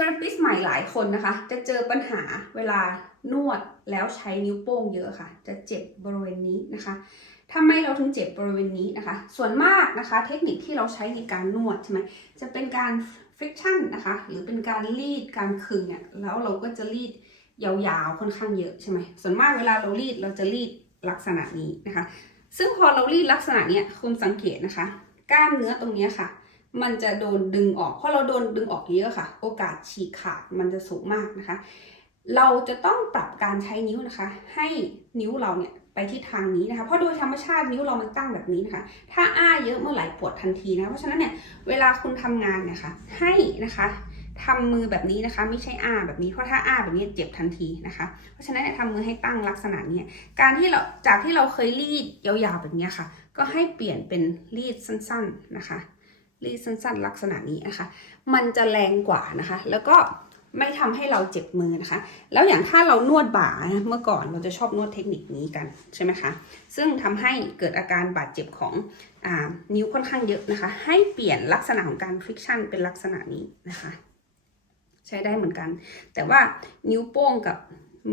ทอราปิสใหม่หลายคนนะคะ จะเจอปัญหาเวลานวดแล้วใช้นิ้วโป้งเยอะค่ะ จะเจ็บบริเวณนี้นะคะทำไมเราถึงเจ็บบริเวณนี้นะคะ ส่วนมากนะคะ เทคนิคที่เราใช้ในการนวดใช่ไหมจะเป็นการ friction นะคะ หรือเป็นการรีดการคึงเนี่ยแล้วเราก็จะรีดยาวๆค่อนข้างเยอะใช่ไหมส่วนมากเวลาเรารีดเราจะรีดลักษณะนี้นะคะ ซึ่งพอเรารีดลักษณะเนี้ยคุณสังเกตนะคะ กล้ามเนื้อตรงนี้ค่ะ มันจะโดนดึงออก เพราะเราโดนดึงออกเยอะค่ะ โอกาสฉีกขาดมันจะสูงมากนะคะ เราจะต้องปรับการใช้นิ้วนะคะ ให้นิ้วเราเนี่ยไปที่ทางนี้นะคะ เพราะโดยธรรมชาตินิ้วเรามันตั้งแบบนี้นะคะ ถ้าอ้าเยอะเมื่อไหร่ปวดทันทีนะ เพราะฉะนั้นเนี่ยเวลาคุณทำงานเนี่ยค่ะให้นะคะทำมือแบบนี้นะคะ ไม่ใช่อ้าแบบนี้เพราะถ้าอ้าแบบนี้เจ็บทันทีนะคะ เพราะฉะนั้นเนี่ยทำมือให้ตั้งลักษณะนี้การที่เราจากที่เราเคยรีดยาวๆแบบนี้ค่ะ ก็ให้เปลี่ยนเป็นรีดสั้น ๆนะคะ รีสั้นๆ ลักษณะนี้นะคะ มันจะแรงกว่านะคะ แล้วก็ไม่ทำให้เราเจ็บมือนะคะ แล้วอย่างถ้าเรานวดบ่านะเมื่อก่อนเราจะชอบนวดเทคนิคนี้กันใช่ไหมคะ ซึ่งทำให้เกิดอาการบาดเจ็บของอนิ้วค่อนข้างเยอะนะคะ ให้เปลี่ยนลักษณะของการฟริกชันเป็นลักษณะนี้นะคะ ใช้ได้เหมือนกัน แต่ว่านิ้วโป้งกับ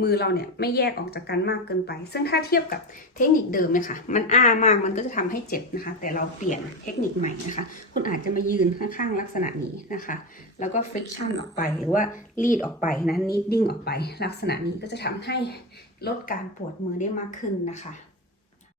มือเราเนี่ยไม่แยกออกจากกันมากเกินไป ซึ่งถ้าเทียบกับเทคนิคเดิมเนี่ยค่ะมันอ้ามากมันก็จะทำให้เจ็บนะคะ แต่เราเปลี่ยนเทคนิคใหม่นะคะ คุณอาจจะมายืนข้างๆลักษณะนี้นะคะ แล้วก็ friction ออกไปหรือว่ารีดออกไปนะ kneading ออกไป ลักษณะนี้ก็จะทำให้ลดการปวดมือได้มากขึ้นนะคะ